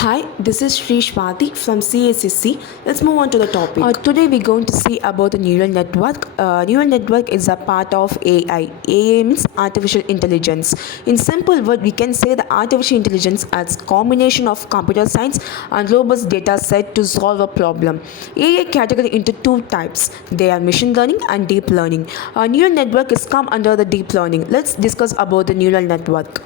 Hi, this is Sri Shwati from CACC. Let's move on to the topic. Today we're going to see about the neural network. Neural network is a part of AI. AI means artificial intelligence. In simple word, we can say the artificial intelligence as combination of computer science and robust data set to solve a problem. AI category into two types. They are machine learning and deep learning. Neural network is come under the deep learning. Let's discuss about the neural network.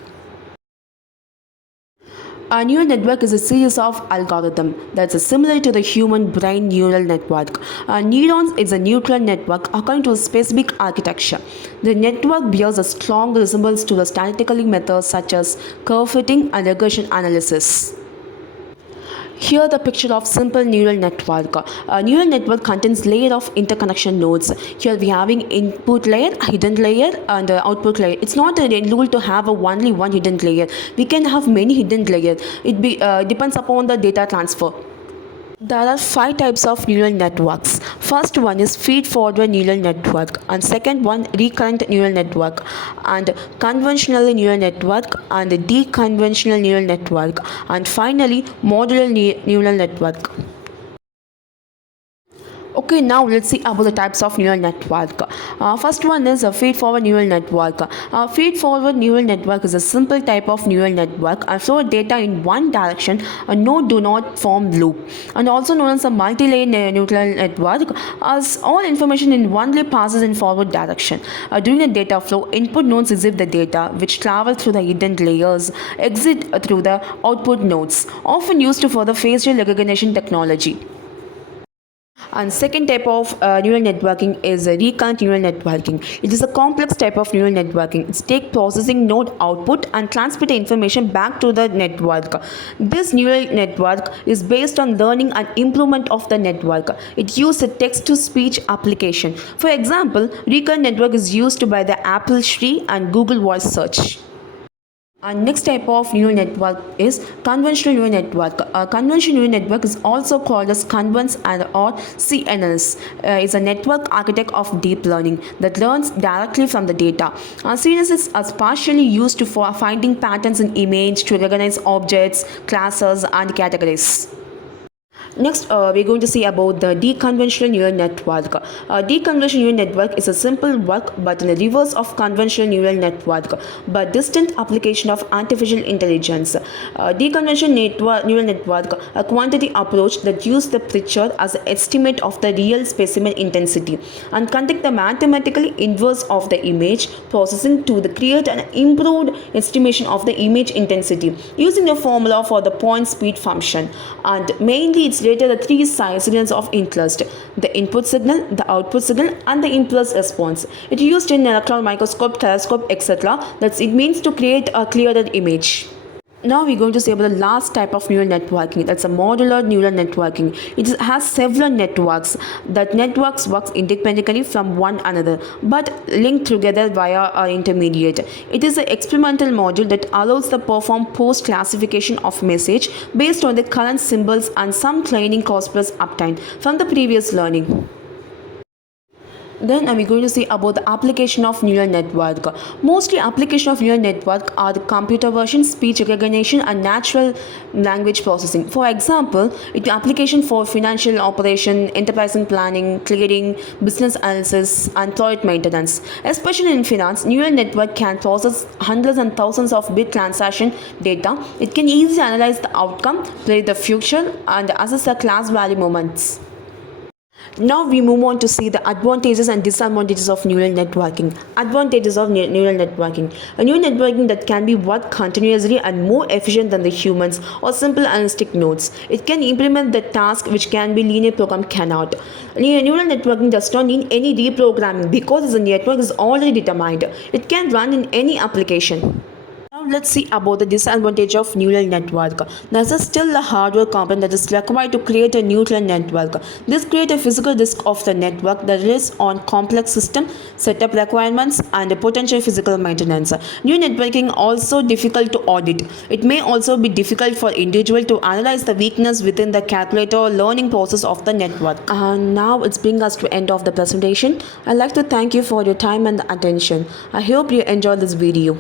A neural network is a series of algorithms that's similar to the human brain neural network. Neurons is a neural network according to a specific architecture. The network bears a strong resemblance to the statistical methods such as curve fitting and regression analysis. Here the picture of simple neural network. A neural network contains layer of interconnection nodes. Here we having input layer, hidden layer and output layer. It's not a rule to have only one hidden layer. We can have many hidden layers. Depends upon the data transfer. There are five types of neural networks. First one is feed-forward neural network, and second one recurrent neural network, and convolutional neural network, and deconvolutional neural network, and finally modular neural network. Okay, now let's see about the types of neural network. First one is a feed-forward neural network. Feed-forward neural network is a simple type of neural network and flow data in one direction and no do not form loop, and also known as a multi-layer neural network, as all information in one layer passes in forward direction. During the data flow, input nodes receive the data which travel through the hidden layers, exit through the output nodes, often used for the facial recognition technology. And second type of neural networking is recurrent neural networking. It is a complex type of neural networking. It takes processing node output and transmit the information back to the network. This neural network is based on learning and improvement of the network. It uses a text-to-speech application. For example, recurrent network is used by the Apple Siri and Google Voice Search. Our next type of neural network is convolutional neural network. A convolutional neural network is also called as convolutions and or CNNs. Is a network architect of deep learning that learns directly from the data. CNNs are partially used for finding patterns in image to recognize objects, classes, and categories. Next, we're going to see about the deconvolutional neural network. Deconvolutional neural network is a simple work but in the reverse of conventional neural network, but distant application of artificial intelligence. Deconvolutional neural network, a quantity approach that uses the picture as an estimate of the real specimen intensity and conduct the mathematical inverse of the image processing to create an improved estimation of the image intensity using the formula for the point speed function, and mainly it's related to the three signals of interest: the input signal, the output signal, and the impulse response. It is used in electron microscope, telescope, etc. It means to create a clearer image. Now we're going to say about the last type of neural networking. That's a modular neural networking. It has several networks. That networks works independently from one another but linked together via an intermediate. It is an experimental module that allows the perform post classification of message based on the current symbols and some training corpus obtained from the previous learning. Then we're going to see about the application of neural network. Mostly application of neural network are the computer vision, speech recognition, and natural language processing. For example, it application for financial operation, enterprise planning, clearing, business analysis, and project maintenance. Especially in finance, neural network can process hundreds and thousands of bit transaction data. It can easily analyze the outcome, predict the future, and assess the class value moments. Now we move on to see the advantages and disadvantages of neural networking. Advantages of neural networking. A neural networking that can be work continuously and more efficient than the humans or simple analytic nodes. It can implement the task which can be linear program cannot. Neural networking does not need any reprogramming because the network is already determined. It can run in any application. Now let's see about the disadvantage of neural network. There is still a hardware component that is required to create a neural network. This creates a physical disk of the network that relies on complex system setup requirements and a potential physical maintenance. Neural networking also difficult to audit. It may also be difficult for individual to analyze the weakness within the calculator learning process of the network. And now it's bringing us to end of the presentation. I'd like to thank you for your time and attention. I hope you enjoyed this video.